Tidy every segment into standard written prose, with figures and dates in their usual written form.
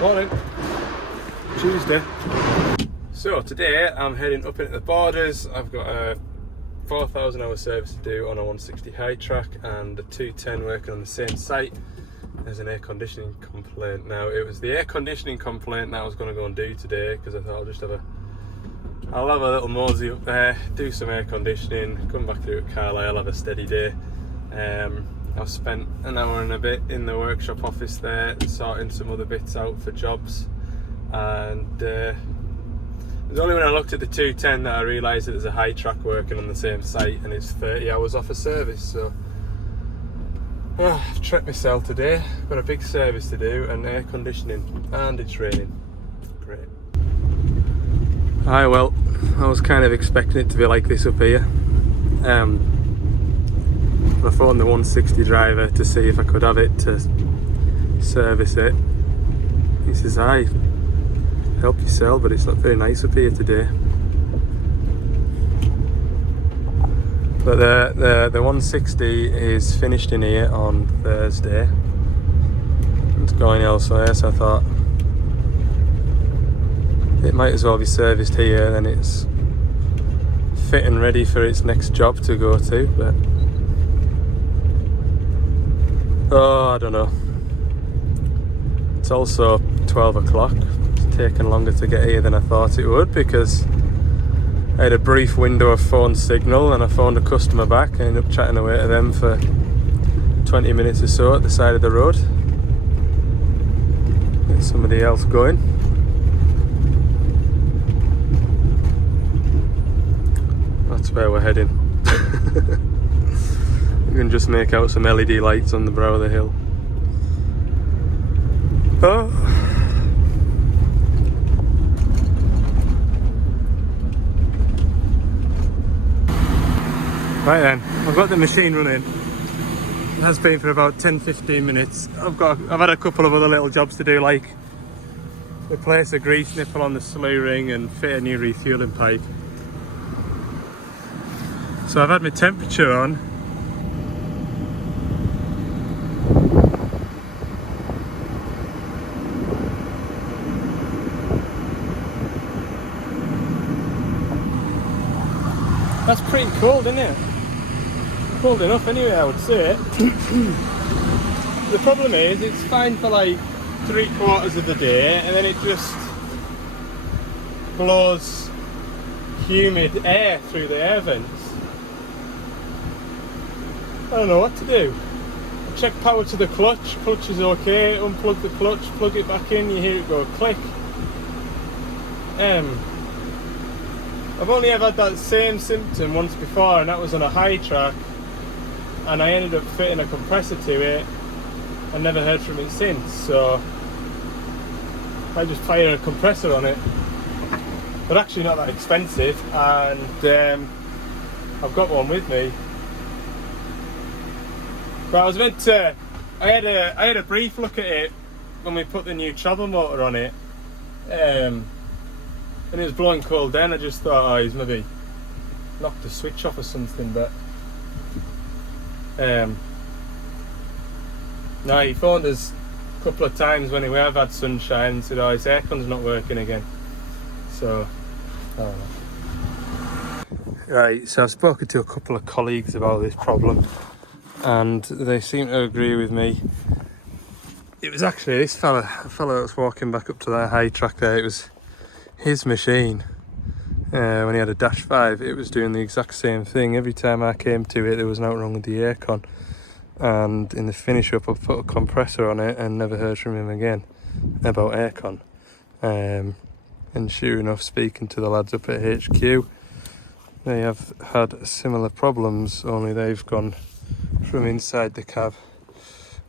Morning. Tuesday. So today I'm heading up into the Borders. I've got a 4,000 hour service to do on a 160 high track and a 210 working on the same site. There's an air conditioning complaint. Now it was the air conditioning complaint that I was going to go and do today because I thought I'll have a little mosey up there, do some air conditioning, come back through at Carlisle, have a steady day. I've spent an hour and a bit in the workshop office there sorting some other bits out for jobs, and it was only when I looked at the 210 that I realised that there's a high track working on the same site and it's 30 hours off a service. So I've trekked myself today, got a big service to do and air conditioning, and it's raining. Great. Hi, well, I was kind of expecting it to be like this up here. I phoned the 160 driver to see if I could have it to service it. He says, "Hi, help yourself, but it's not very nice up here today." But the 160 is finished in here on Thursday. It's going elsewhere, so I thought it might as well be serviced here, then it's fit and ready for its next job to go to. But I don't know. It's also 12 o'clock. It's taken longer to get here than I thought it would because I had a brief window of phone signal and I phoned a customer back. I ended up chatting away to them for 20 minutes or so at the side of the road. Get somebody else going. That's where we're heading. You can just make out some LED lights on the brow of the hill. Oh. Right then, I've got the machine running. It has been for about 10-15 minutes. I've had a couple of other little jobs to do, like replace a grease nipple on the slew ring and fit a new refueling pipe. So I've had my temperature on. That's pretty cold, isn't it? Cold enough anyway, I would say. The problem is, it's fine for like 3/4 of the day, and then it just blows humid air through the air vents. I don't know what to do. I check power to the clutch is okay, unplug the clutch, plug it back in, you hear it go click. I've only ever had that same symptom once before, and that was on a high track, and I ended up fitting a compressor to it and never heard from it since. So I just fired a compressor on it. They're actually not that expensive, and I've got one with me. But I was meant to, I had a brief look at it when we put the new travel motor on it, and it was blowing cold then. I just thought, he's maybe knocked the switch off or something, but no, he phoned us a couple of times when we have had sunshine and said, his aircon's not working again. So, I don't know. Right, so I've spoken to a couple of colleagues about this problem, and they seem to agree with me. It was actually this fella that was walking back up to that high track there. It was his machine. When he had a Dash 5, it was doing the exact same thing. Every time I came to it, there was nothing wrong with the aircon. And in the finish up, I put a compressor on it and never heard from him again about aircon. And sure enough, speaking to the lads up at HQ, they have had similar problems, only they've gone from inside the cab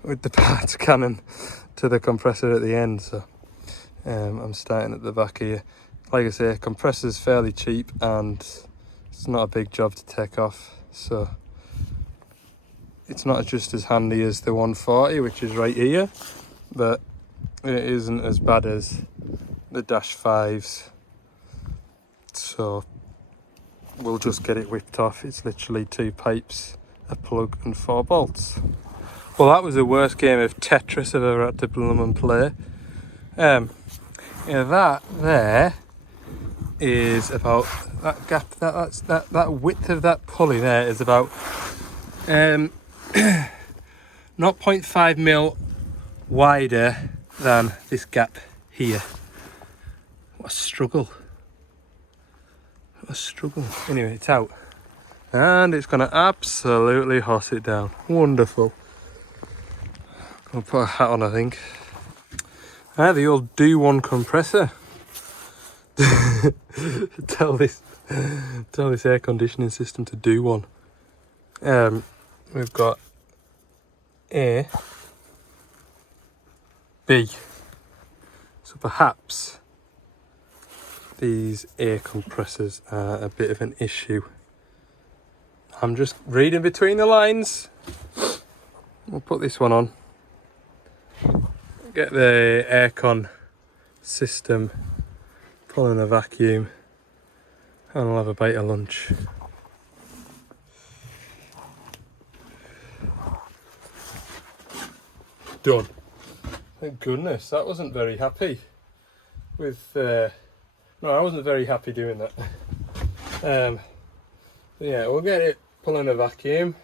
with the parts cannon to the compressor at the end. So I'm starting at the back here. Like I say, compressor's fairly cheap and it's not a big job to take off, so it's not just as handy as the 140, which is right here, but it isn't as bad as the Dash 5s, so we'll just get it whipped off. It's literally 2 pipes, a plug and 4 bolts. Well, that was the worst game of Tetris I've ever had to bloom and play. Yeah, that there is about that gap. That width of that pulley there is about 0.5 mil wider than this gap here. What a struggle. What a struggle. Anyway, it's out. And it's going to absolutely hoss it down. Wonderful. I'll put a hat on, I think. Ah, the old Do One compressor. tell this air conditioning system to do one. We've got A, B. So perhaps these air compressors are a bit of an issue. I'm just reading between the lines. We'll put this one on. Get the aircon system pulling a vacuum, and I'll have a bite of lunch. Done. Thank goodness, that wasn't very happy with, no, I wasn't very happy doing that. Yeah, we'll get it pulling a vacuum.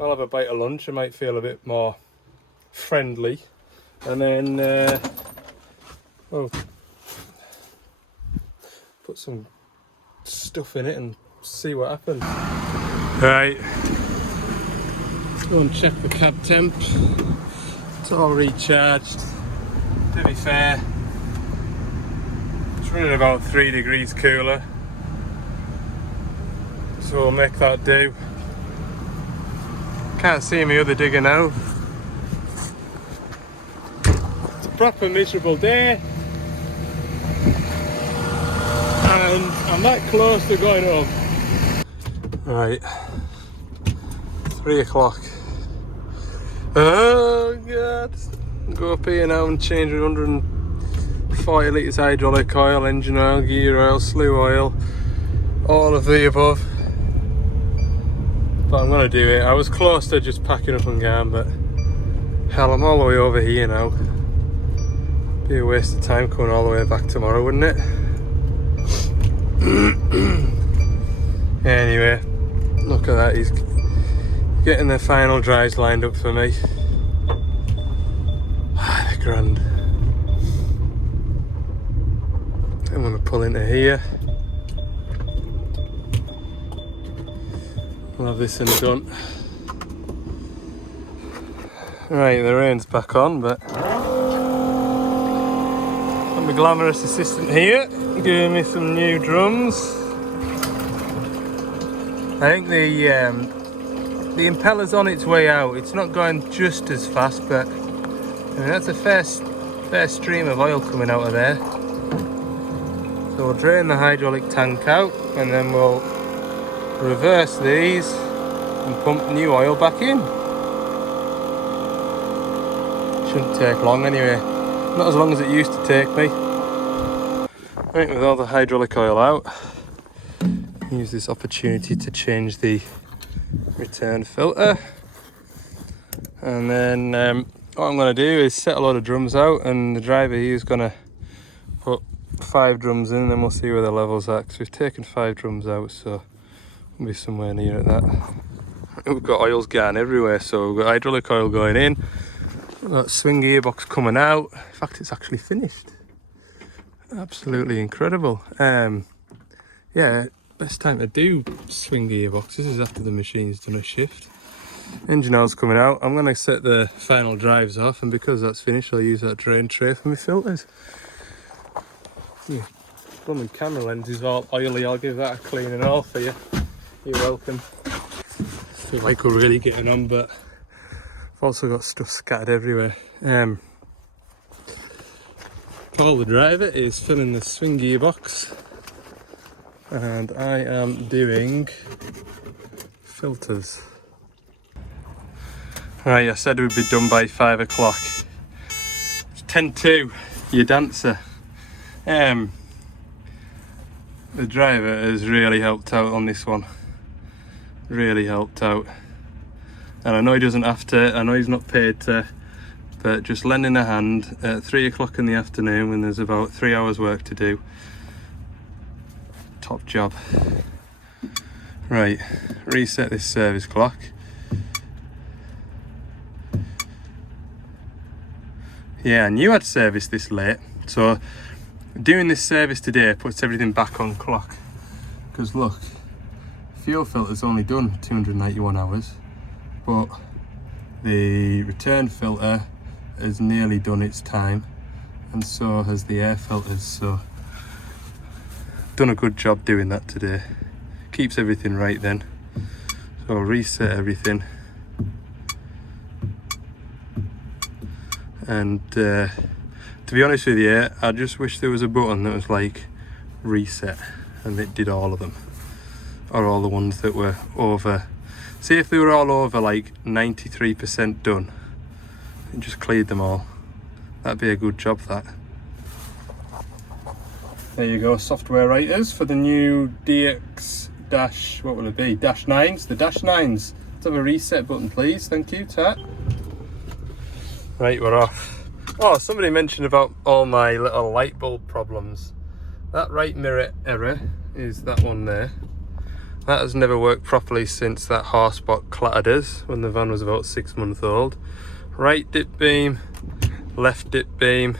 I'll have a bite of lunch, I might feel a bit more friendly. And then, well, put some stuff in it and see what happens. Right, go and check the cab temp. It's all recharged. To be fair, it's running about 3 degrees cooler, so we'll make that do. Can't see my other digger now. It's a proper miserable day, and I'm that close to going home. Right, 3 o'clock. Oh god, go up here now and change 140 litres hydraulic oil, engine oil, gear oil, slew oil, all of the above. But I'm gonna do it. I was close to just packing up and going, but hell, I'm all the way over here now. Be a waste of time coming all the way back tomorrow, wouldn't it? Anyway, look at that, he's getting the final drives lined up for me. They're grand. I'm going to pull into here. We'll have this and done. Right, the rain's back on, but I'm a glamorous assistant here, giving me some new drums. I think the impeller's on its way out. It's not going just as fast, but I mean, that's a fair stream of oil coming out of there. So we'll drain the hydraulic tank out, and then we'll reverse these and pump new oil back in. Shouldn't take long anyway. Not as long as it used to take me. Right, with all the hydraulic oil out, use this opportunity to change the return filter, and then what I'm going to do is set a load of drums out, and the driver here is going to put 5 drums in, and then we'll see where the levels are, because we've taken 5 drums out, so we'll be somewhere near at that. We've got oils going everywhere, so we've got hydraulic oil going in, we've got swing gearbox coming out. In fact, it's actually finished. Absolutely incredible. Yeah, best time to do swing gearboxes is after the machine's done a shift. Engine oil's coming out. I'm going to set the final drives off, and because that's finished, I'll use that drain tray for my filters. Yeah. My camera lens is all oily. I'll give that a clean and all for you. You're welcome. Feel like we're really getting on, but I've also got stuff scattered everywhere. Paul the driver is filling the swing gearbox, and I am doing filters. Right, I said we'd be done by 5 o'clock. It's 10:02, your dancer. The driver has really helped out on this one. Really helped out. And I know he doesn't have to, I know he's not paid to but just lending a hand at 3 o'clock in the afternoon when there's about 3 hours work to do. Top job. Right, reset this service clock. Yeah, I knew I'd service this late, so doing this service today puts everything back on clock. Because look, fuel filter's only done 291 hours, but the return filter has nearly done its time, and so has the air filters, so done a good job doing that today. Keeps everything right then. So I'll reset everything. And to be honest with you, I just wish there was a button that was like reset and it did all of them, or all the ones that were over. See if they were all over like 93% done and just cleared them all. That'd be a good job, that. There you go, software writers for the new DX dash, what will it be? Dash 9s, the Dash 9s. Let's have a reset button please, thank you, Tat. Right, we're off. Oh, somebody mentioned about all my little light bulb problems. That right mirror error is that one there. That has never worked properly since that horsebot clattered us when the van was about 6 months old. Right dip beam, left dip beam,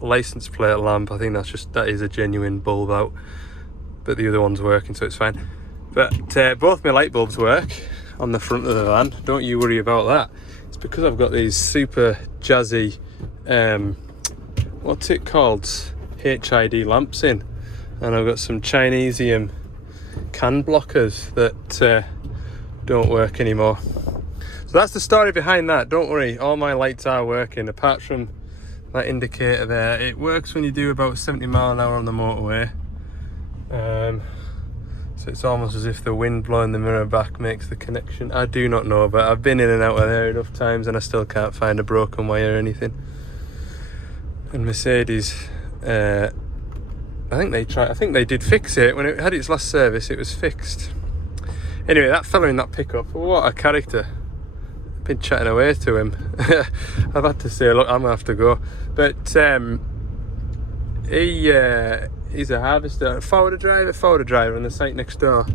license plate lamp. I think that is a genuine bulb out, but the other one's working, so it's fine. But both my light bulbs work on the front of the van. Don't you worry about that. It's because I've got these super jazzy, what's it called? HID lamps in, and I've got some Chinesium can blockers that don't work anymore. So that's the story behind that. Don't worry, all my lights are working apart from that indicator there. It works when you do about 70 mile an hour on the motorway. So it's almost as if the wind blowing the mirror back makes the connection. I do not know, but I've been in and out of there enough times and I still can't find a broken wire or anything. And Mercedes, I think they did fix it. When it had its last service, it was fixed. Anyway, that fella in that pickup, what a character. I've been chatting away to him. I've had to say, look, I'm gonna have to go. But he's a harvester, forwarder driver on the site next door.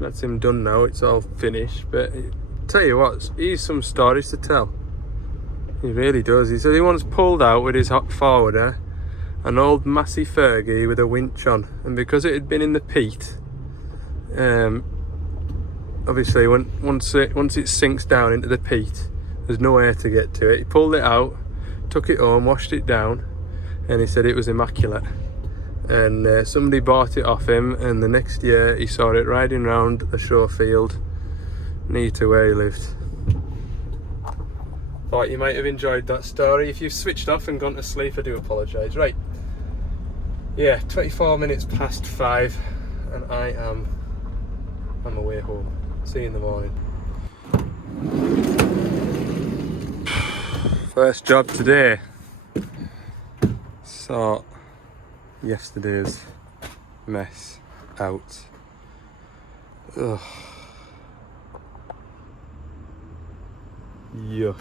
That's him done now, it's all finished. But tell you what, he's some stories to tell. He really does. He said he once pulled out with his hot forwarder an old Massey Fergie with a winch on, and because it had been in the peat, obviously once it sinks down into the peat, there's no air to get to it. He pulled it out, took it home, washed it down, and he said it was immaculate. And somebody bought it off him, and the next year he saw it riding round the show field near to where he lived. Thought you might have enjoyed that story. If you've switched off and gone to sleep, I do apologise. Right, yeah, 24 minutes past 5 and I'm on my way home. See you in the morning. First job today. Sort yesterday's mess out. Ugh. Yuck.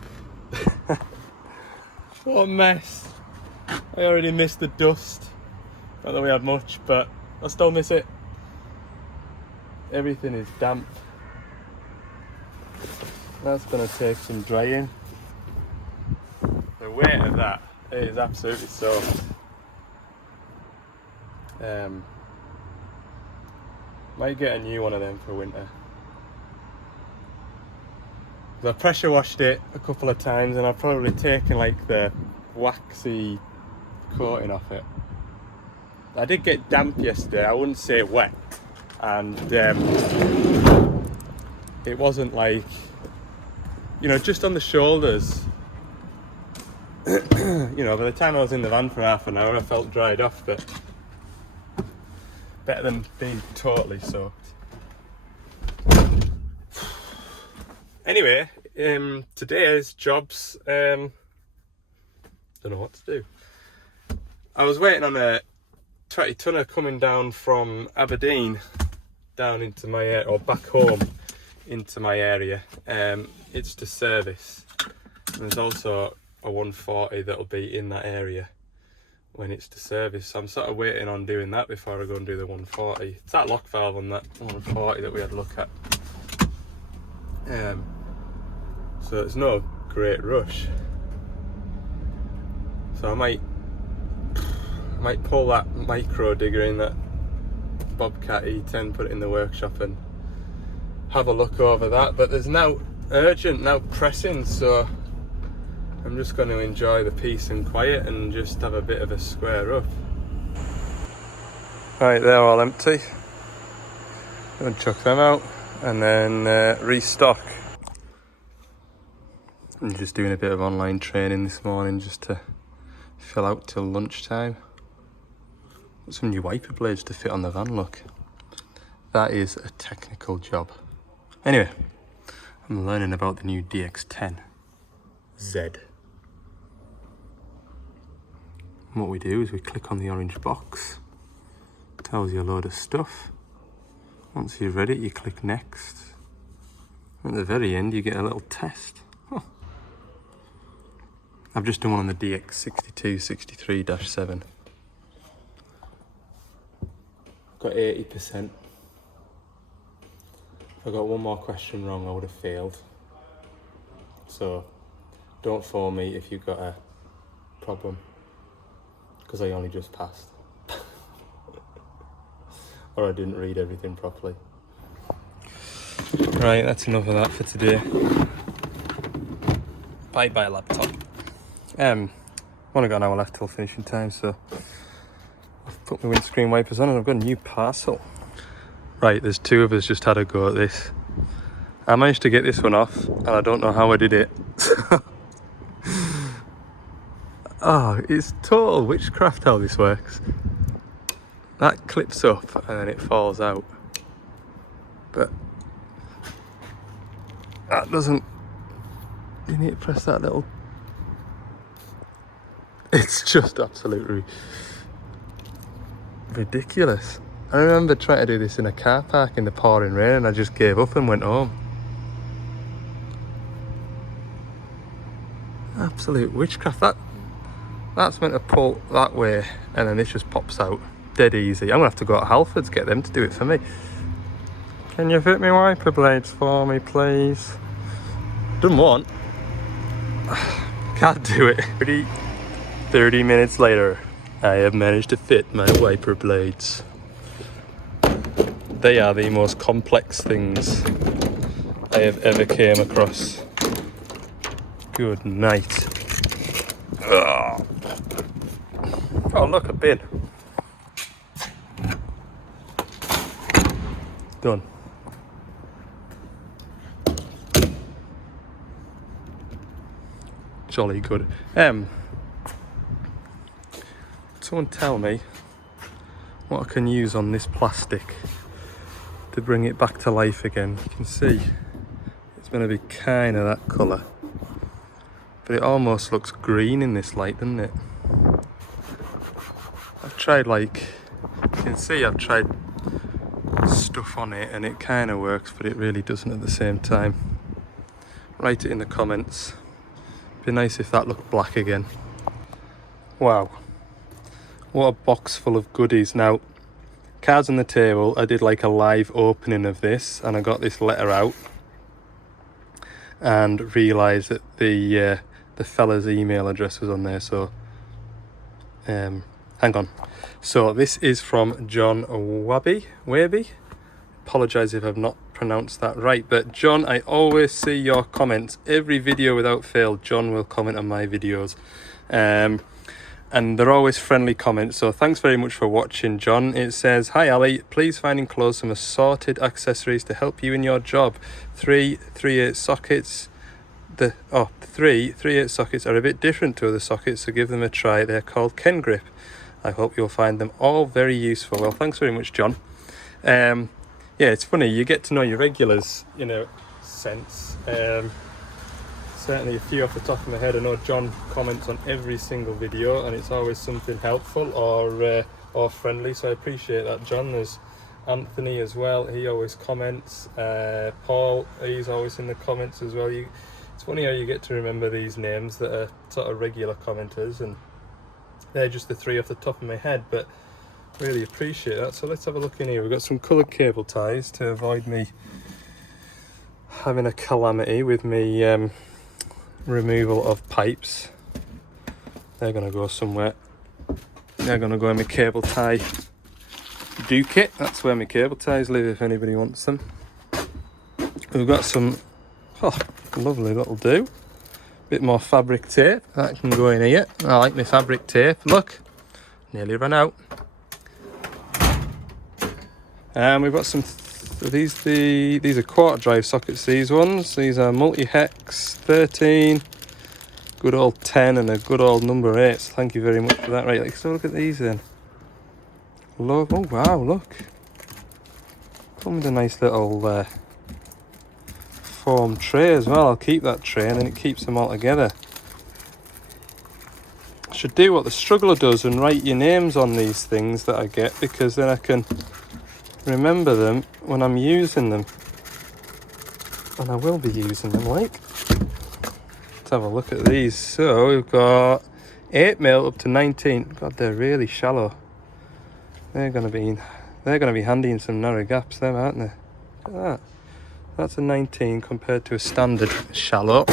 What a mess. I already missed the dust. Not that we had much, but I still miss it. Everything is damp. That's going to take some drying. The weight of that is absolutely soaked. Might get a new one of them for winter. I pressure washed it a couple of times and I've probably taken like the waxy coating off it. I did get damp yesterday, I wouldn't say wet, and it wasn't like, you know, just on the shoulders. You know, by the time I was in the van for half an hour I felt dried off, but better than being totally soaked. Anyway, today's jobs, don't know what to do. I was waiting on a 20 tonner coming down from Aberdeen down into my area, or back home into my area. It's to service. And there's also a 140 that'll be in that area when it's to service. So I'm sort of waiting on doing that before I go and do the 140. It's that lock valve on that 140 that we had a look at. So it's no great rush. So I might pull that micro digger in, that Bobcat E10, put it in the workshop and have a look over that. But there's now urgent, now pressing, so I'm just going to enjoy the peace and quiet and just have a bit of a square up. Right, they're all empty. I'm going to chuck them out and then restock. I'm just doing a bit of online training this morning just to fill out till lunchtime. Got some new wiper blades to fit on the van, look. That is a technical job. Anyway, I'm learning about the new DX10 Z. And what we do is we click on the orange box. It tells you a load of stuff. Once you've read it, you click next. At the very end, you get a little test. Huh. I've just done one on the DX6263-7. Got 80%. If I got one more question wrong, I would have failed. So don't phone me if you've got a problem, because I only just passed. Or I didn't read everything properly. Right, that's enough of that for today. Bye bye laptop. Only got an hour left till finishing time, so I've put my windscreen wipers on and I've got a new parcel. Right, there's two of us just had a go at this. I managed to get this one off and I don't know how I did it. Oh, it's total witchcraft how this works. That clips up and then it falls out. But that doesn't... You need to press that little... It's just absolutely ridiculous. I remember trying to do this in a car park in the pouring rain and I just gave up and went home. Absolute witchcraft. That's meant to pull that way and then this just pops out. Dead easy. I'm gonna have to go to Halfords, get them to do it for me. Can you fit me wiper blades for me, please? Doesn't want. Can't do it. 30 minutes later, I have managed to fit my wiper blades. They are the most complex things I have ever came across. Good night. Ugh. Oh look, a bin. Done. Jolly good. Someone tell me what I can use on this plastic to bring it back to life again. You can see it's going to be kind of that colour, but it almost looks green in this light, doesn't it? I've tried, like, you can see I've tried stuff on it and it kind of works, but it really doesn't at the same time. Write it in the comments. Be nice if that looked black again. Wow, what a box full of goodies. Now, cards on the table, I did like a live opening of this and I got this letter out and realised that the fella's email address was on there, so hang on. So this is from John Waby. Apologise if I've not pronounced that right, but John, I always see your comments. Every video without fail, John will comment on my videos. And they're always friendly comments, so thanks very much for watching, John. It says, "Hi Ali, please find and enclose some assorted accessories to help you in your job. 3 3/8 sockets. The 3 3/8 sockets are a bit different to other sockets, so give them a try. They're called Ken Grip. I hope you'll find them all very useful." Well, thanks very much, John. Yeah, it's funny, you get to know your regulars, in a sense. Certainly a few off the top of my head. I know John comments on every single video and it's always something helpful or friendly, so I appreciate that, John. There's Anthony as well, he always comments. Paul, he's always in the comments as well. It's funny how you get to remember these names that are sort of regular commenters, and they're just the three off the top of my head, but really appreciate that. So let's have a look in here. We've got some coloured cable ties to avoid me having a calamity with me removal of pipes. They're going to go somewhere. They're going to go in my cable tie do kit. That's where my cable ties live if anybody wants them. We've got some lovely little do. Bit more fabric tape. That can go in here. I like my fabric tape. Look, nearly run out. And we've got some these are quarter drive sockets, these ones. These are multi-hex 13, good old 10 and a good old number 8. So thank you very much for that. Right, so look at these then. Look, oh wow, look. Come with a nice little foam tray as well. I'll keep that tray and then it keeps them all together. I should do what the Struggler does and write your names on these things that I get, because then I can remember them when I'm using them, and I will be using them. Like, let's have a look at these. So we've got 8mm up to 19. God, they're really shallow. They're gonna be handy in some narrow gaps, them, aren't they? Look at that. That's a 19 compared to a standard shallow.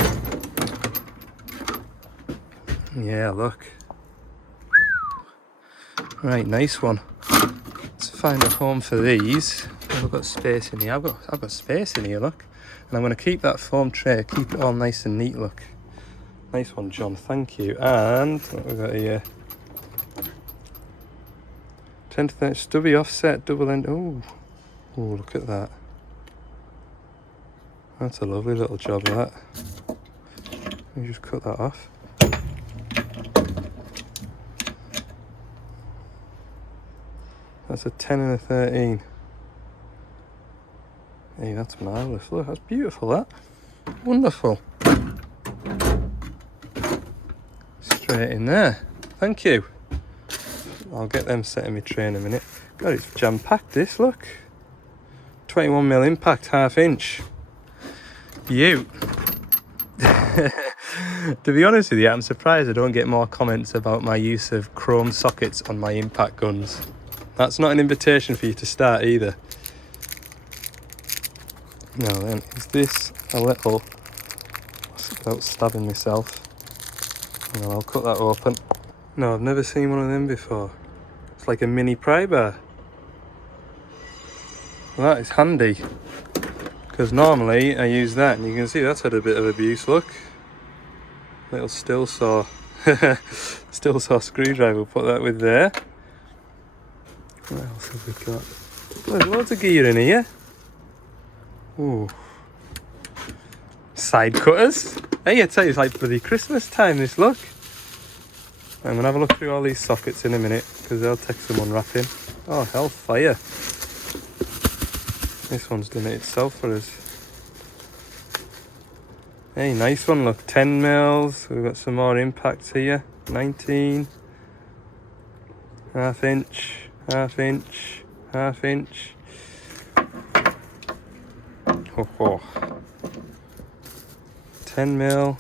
Yeah, look. Right, nice one. Find a home for these. I've got space in here. I've got space in here, look. And I'm going to keep that foam tray, keep it all nice and neat, look. Nice one, John, thank you. And what we've got here, 10 to 30 stubby offset double end. Oh, look at that. That's a lovely little job, that. Let me just cut that off. That's a 10 and a 13. Hey, that's marvellous. Look, that's beautiful, that. Wonderful. Straight in there. Thank you. I'll get them set in my tray in a minute. God, it's jam-packed, this, look. 21mm impact, 1/2 inch. You. To be honest with you, I'm surprised I don't get more comments about my use of chrome sockets on my impact guns. That's not an invitation for you to start either. Now then, is this a little, without stabbing myself, and I'll cut that open. No, I've never seen one of them before. It's like a mini pry bar. Well, that is handy, because normally I use that, and you can see that's had a bit of abuse, look. Little still saw screwdriver, we'll put that with there. What else have we got? There's loads of gear in here. Ooh. Side cutters. Hey, I tell you, it's like bloody Christmas time, this, look. I'm going to have a look through all these sockets in a minute, because they'll take some unwrapping. Oh, hellfire. This one's done it itself for us. Hey, nice one, look. 10mm. We've got some more impacts here. 19. 1/2 inch. 1/2 inch, 1/2 inch. Oh. 10mm.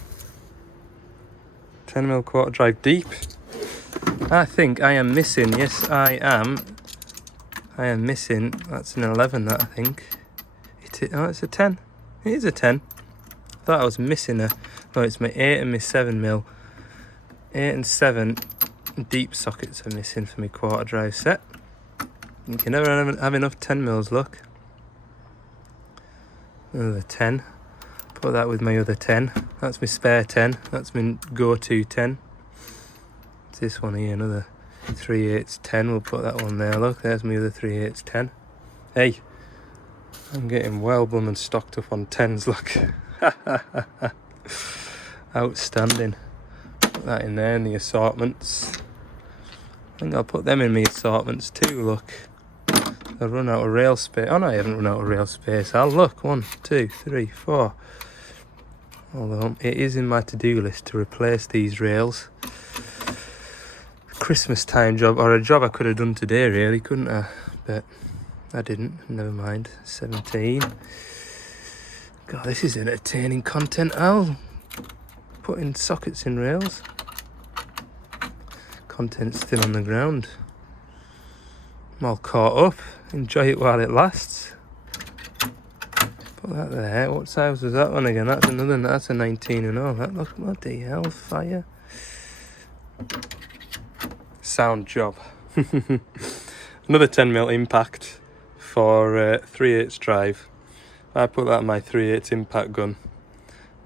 10mm quarter drive deep. I think I am missing, yes I am. I am missing, that's an 11 that I think. It's a 10. It is a 10. I thought I was missing no, it's my 8 and my 7mm. 8 and 7 deep sockets are missing for my quarter drive set. You can never have enough 10mm, look. Another 10. Put that with my other 10. That's my spare 10. That's my go-to 10. It's this one here, another 3/8 10. We'll put that one there, look. There's my other 3/8 10. Hey, I'm getting well blooming stocked up on 10s, look. Outstanding. Put that in there in the assortments. I think I'll put them in my assortments too, look. I've run out of rail space. Oh no, I haven't run out of rail space. I'll look. 1, 2, 3, 4. Although it is in my to-do list to replace these rails. Christmas time job, or a job I could have done today really, couldn't I? But I didn't. Never mind. 17. God, this is entertaining content. I'll putting sockets in rails. Content's still on the ground. I'm all caught up. Enjoy it while it lasts. Put that there. What size was that one again? That's another. That's a 19 and all. That look, bloody hell, fire. Sound job. Another 10mm impact for 3/8 drive. I put that on my 3/8 impact gun.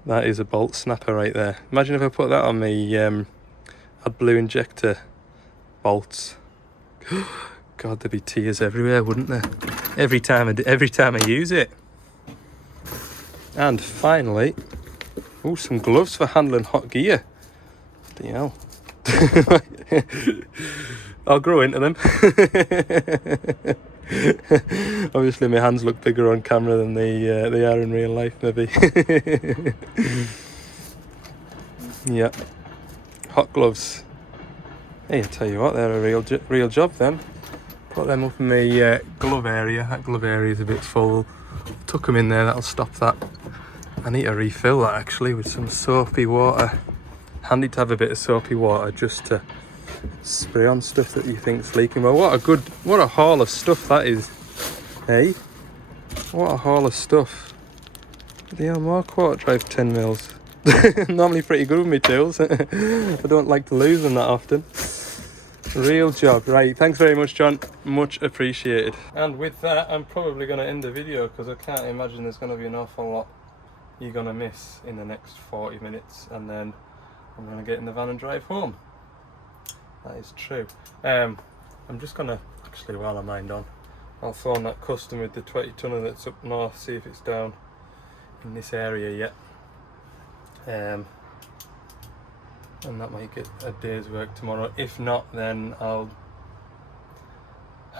That is a bolt snapper right there. Imagine if I put that on me AdBlue injector bolts. God, there'd be tears everywhere, wouldn't there? Every time I use it. And finally, oh, some gloves for handling hot gear. Bloody hell. I'll grow into them. Obviously my hands look bigger on camera than they are in real life, maybe. Yeah, hot gloves. Hey, I tell you what, they're a real job then. Put them up in the glove area. That glove area is a bit full. Tuck them in there, that'll stop that. I need to refill that actually with some soapy water. Handy to have a bit of soapy water just to spray on stuff that you think's leaking. Well, what a haul of stuff that is. Hey, what a haul of stuff. Yeah, more quarter drive 10mm. I'm normally pretty good with my tools. I don't like to lose them that often. Real job. Right, thanks very much, John, much appreciated. And with that, I'm probably going to end the video because I can't imagine there's going to be an awful lot you're going to miss in the next 40 minutes, and then I'm going to get in the van and drive home. That is true. I'm just going to, actually while I mind on, I'll phone that customer with the 20 tonner that's up north, see if it's down in this area yet. And that might get a day's work tomorrow. If not, then I'm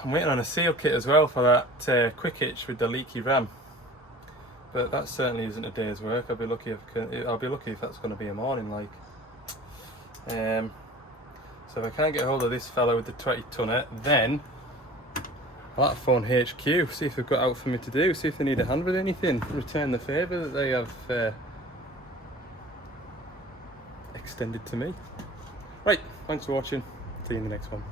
waiting on a seal kit as well for that quick hitch with the leaky ram. But that certainly isn't a day's work. I'll be lucky if that's going to be a morning like. So if I can't get hold of this fella with the 20 tonner, then I'll have to phone HQ, see if they've got out for me to do, see if they need a hand with anything, return the favour that they have extended to me. Right, thanks for watching. See you in the next one.